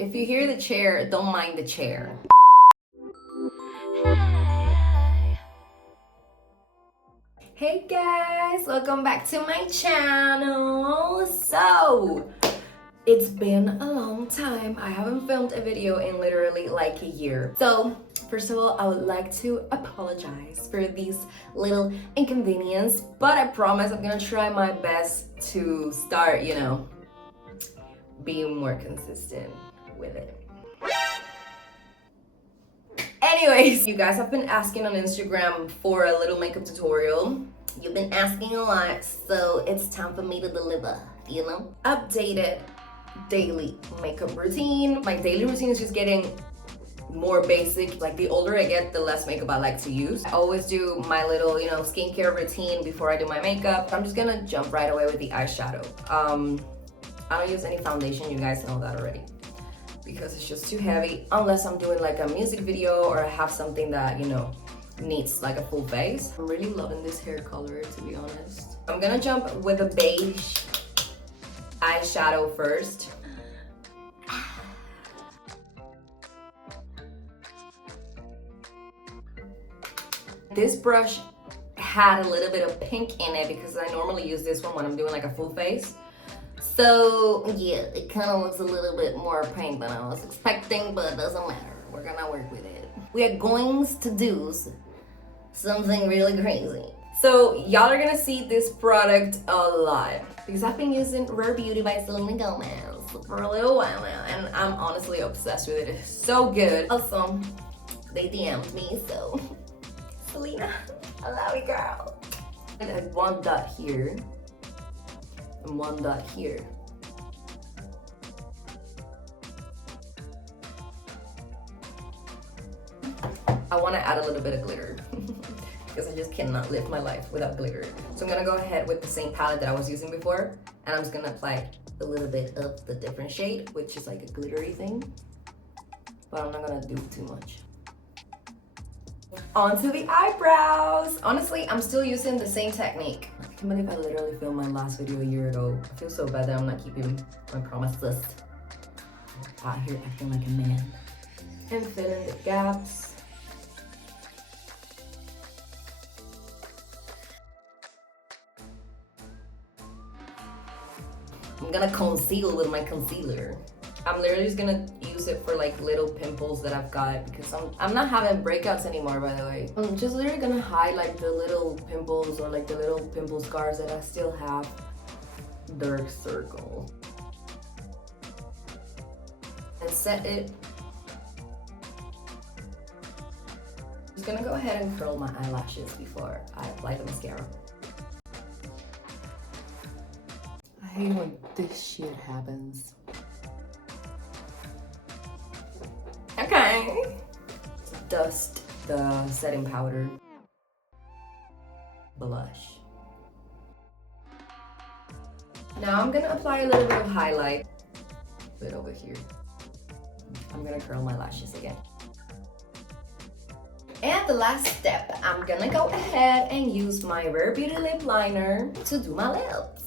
If you hear the chair, don't mind the chair. Hey guys, welcome back to my channel. So, it's been a long time. I haven't filmed a video in literally like a year. So, first of all, I would like to apologize for these little inconvenience, but I promise I'm gonna try my best to start, being more consistent with it. Anyways, you guys have been asking on Instagram for a little makeup tutorial. You've been asking a lot, so it's time for me to deliver, Updated daily makeup routine. My daily routine is just getting more basic. Like the older I get, the less makeup I like to use. I always do my little, skincare routine before I do my makeup. I'm just gonna jump right away with the eyeshadow. I don't use any foundation, you guys know that already, because it's just too heavy unless I'm doing like a music video or I have something that, needs like a full face. I'm really loving this hair color, to be honest. I'm gonna jump with a beige eyeshadow first. This brush had a little bit of pink in it because I normally use this one when I'm doing like a full face. So yeah, it kind of looks a little bit more pink than I was expecting, but it doesn't matter. We're gonna work with it. We are going to do something really crazy. So y'all are gonna see this product a lot because I've been using Rare Beauty by Selena Gomez for a little while now, and I'm honestly obsessed with it. It's so good. Also, they DM'd me, so Selena, I love you, girl. And I have one dot here and one dot here. I want to add a little bit of glitter because I just cannot live my life without glitter. So I'm gonna go ahead with the same palette that I was using before, and I'm just gonna apply a little bit of the different shade, which is like a glittery thing, but I'm not gonna do too much. Onto the eyebrows. Honestly, I'm still using the same technique. I can't believe I literally filmed my last video a year ago. I feel so bad that I'm not keeping my promises. Out here acting like a man. And fill in the gaps. I'm gonna conceal with my concealer. I'm literally just gonna use it for like little pimples that I've got because I'm not having breakouts anymore, by the way. I'm just literally gonna highlight the little pimples or like the little pimple scars that I still have. Dark circle. And set it. Just gonna go ahead and curl my eyelashes before I apply the mascara. I hate when this shit happens. Okay. Dust the setting powder. Blush. Now I'm gonna apply a little bit of highlight. A bit over here. I'm gonna curl my lashes again. And the last step, I'm gonna go ahead and use my Rare Beauty lip liner to do my lips.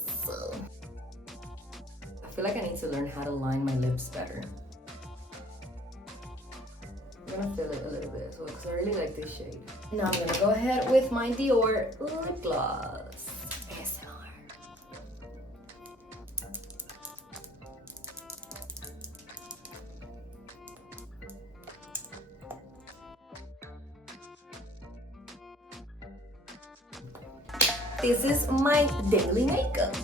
I feel like I need to learn how to line my lips better. I'm gonna fill it a little bit because I really like this shade. Now I'm gonna go ahead with my Dior lip gloss. ASMR. This is my daily makeup.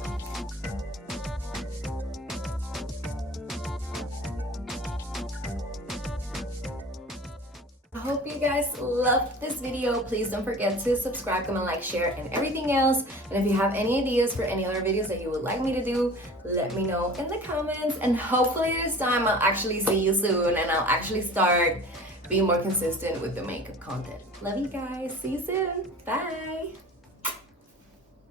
I hope you guys loved this video. Please don't forget to subscribe, comment, like, share, and everything else. And if you have any ideas for any other videos that you would like me to do, let me know in the comments. And hopefully this time I'll actually see you soon and I'll actually start being more consistent with the makeup content. Love you guys. See you soon. Bye.